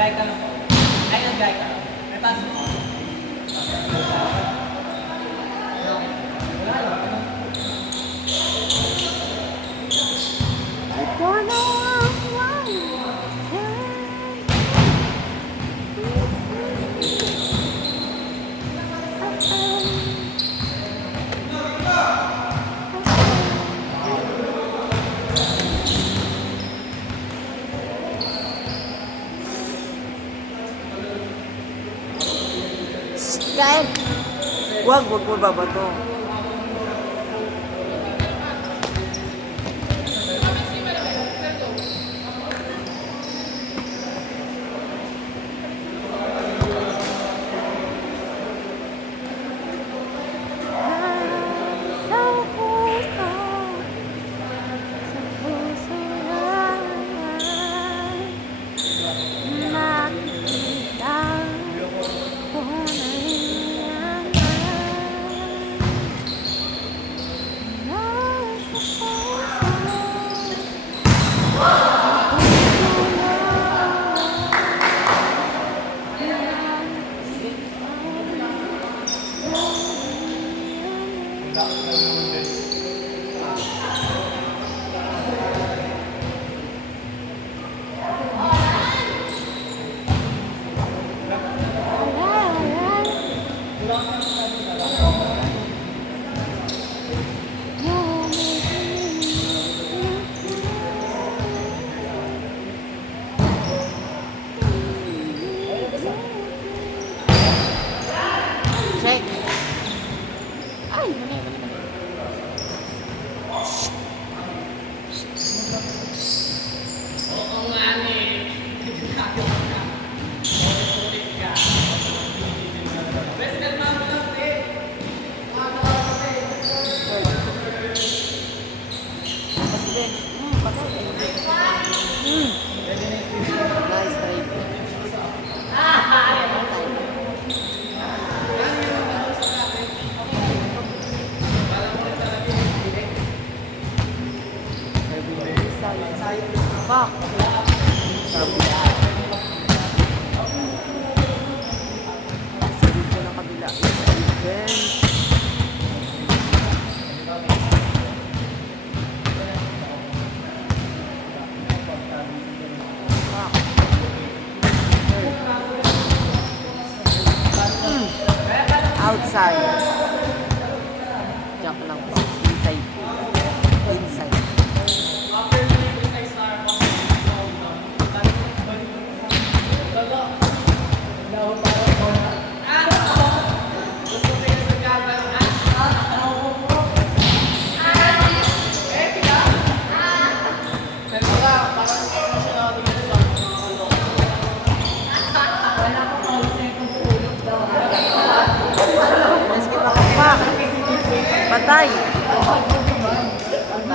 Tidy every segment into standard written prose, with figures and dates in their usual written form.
Nag-dry ka lang po. Ay, nag-dry ka lang. May pasok mo. Kahit wag mo babato. Check. Ay, mali. Oo nga ni. Best kalma mo lang, te. Nice try. Pak. Sabi ko na kabila. Then, outside. Jump lang po. Inside. Inside. Patay. Patay.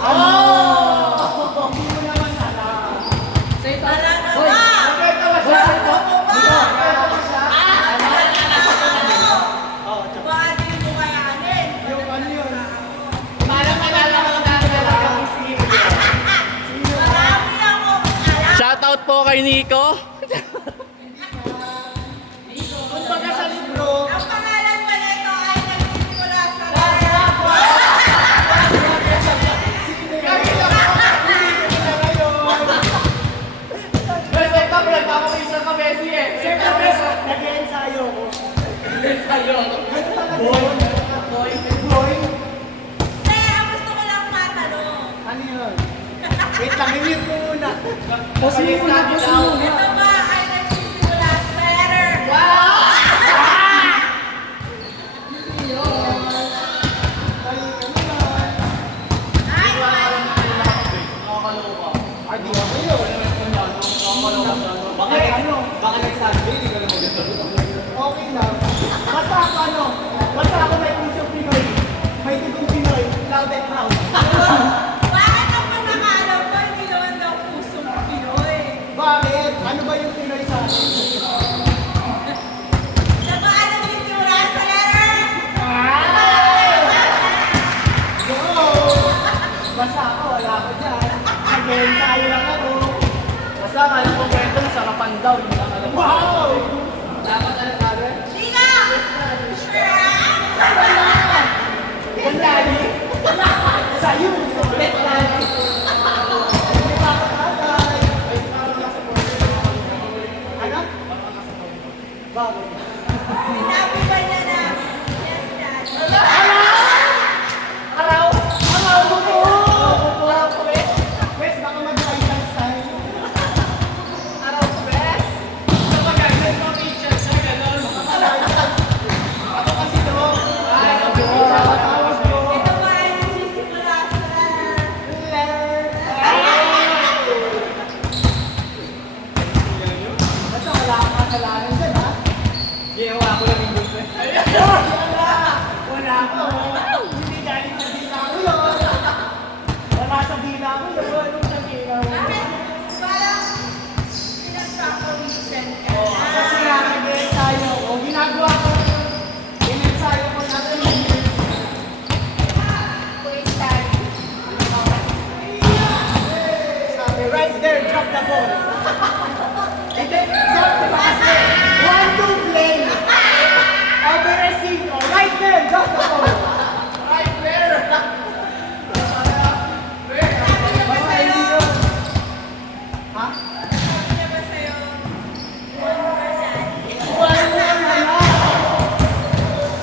Hindi mo naman alam. Para na ba? Gusto mo ba? Baka di mo kayanin. Yung ano yun? Parang malala ko na talaga. Marami akong alam. Shoutout po kay Nico. Kumbaga sa libro, Ang pangalan pa nito ay nagsimula sa Basta ka, nagpapakisa ka, Messi eh. siyempre, nag-ensayo ko. Sa'yo. Boy. Kaya ang gusto ko lang matanong. Ano yun? Wait lang, i-mute mo muna. Pause mo muna, pause mo muna. Ito ba ay nagsisimula sa letter? Ay, Bakit ano? Baka nagsabi, hindi ka na maganda. Okay lang. Basta ako ano? Basta ako may pusong Pinoy. May tigong Pinoy. Loud and proud. bakit ang pagkakaalam ko hindi naman daw pusong Pinoy? Bakit? Ano ba yung Pinoy sa akin? Ito ba ay nagsisimula sa letter? Go! Basta ako, wala ko dyan. Nag-ensayo lang ako. Basta alam ko kwento, sarapan daw. Hindi lang alam. Wow! Dapat alam ka, Dina! Sure! Ang lali. Sa'yo. Let's lagi. Ano? Bakit? Sinabi ba niya na, yes, Dad? Araw! Araw mo po! Araw ko, Wes, baka mag-Thailand style. Araw ko, bes. Kapag guys, may picture siya, gano'n. Ako kasi to. Ay, kapag Tawag ko. Ito ba ay nagsisimula sa letter? Basta wala akong kasalanan dyan, ha? ginawa ko lang yung gusto. Wala ko. Hindi galing sa dila ko yun. Wala sa dila ko yun. Anong nagina mo? Bakit? Parang pinagpapawisan ka na. Kasi nga, nag-ensayo ko. Ginagawa ko. In-ensayo ko na 3 years. Quiz time. Sabi, right there, drop the ball. And then, sabi ba kasi, 1, 2, play. Over a zero. Right there, drop the ball. Right there. Sabi niya ba sa'yo? Ha? Sabi niya ba sa'yo? One more daddy. One more na lang.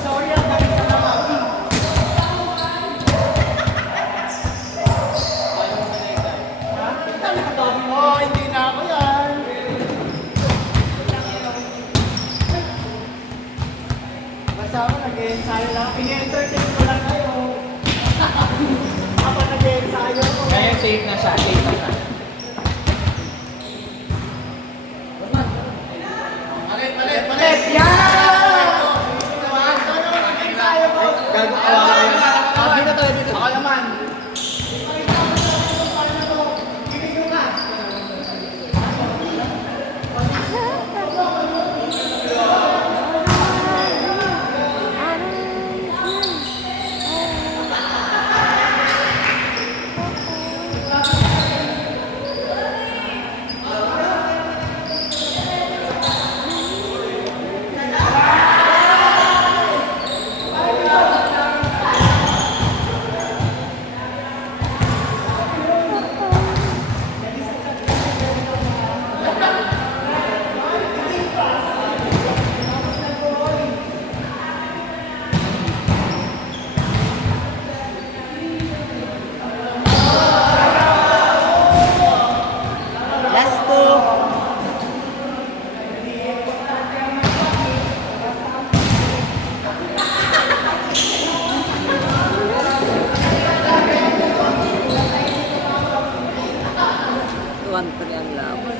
Sorry, ang dami sa mga Oh, hindi na ako yan. Basta ako nag-ensayo lang. Pini-entertain ko lang kayo. Ako nag-ensayo ko. Kaya safe na siya, safe na siya. Palit! Yan! Ano nag-ensayo ko? Gago ka lang. Dito tayo, dito. Ako naman. Last two. Tuwan pa rin ang laban.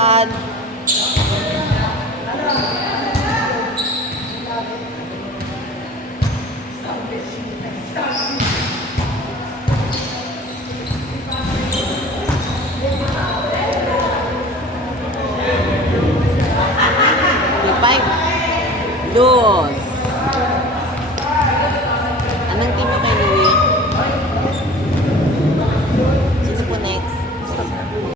Tahan. Five. Dos. Anong team mo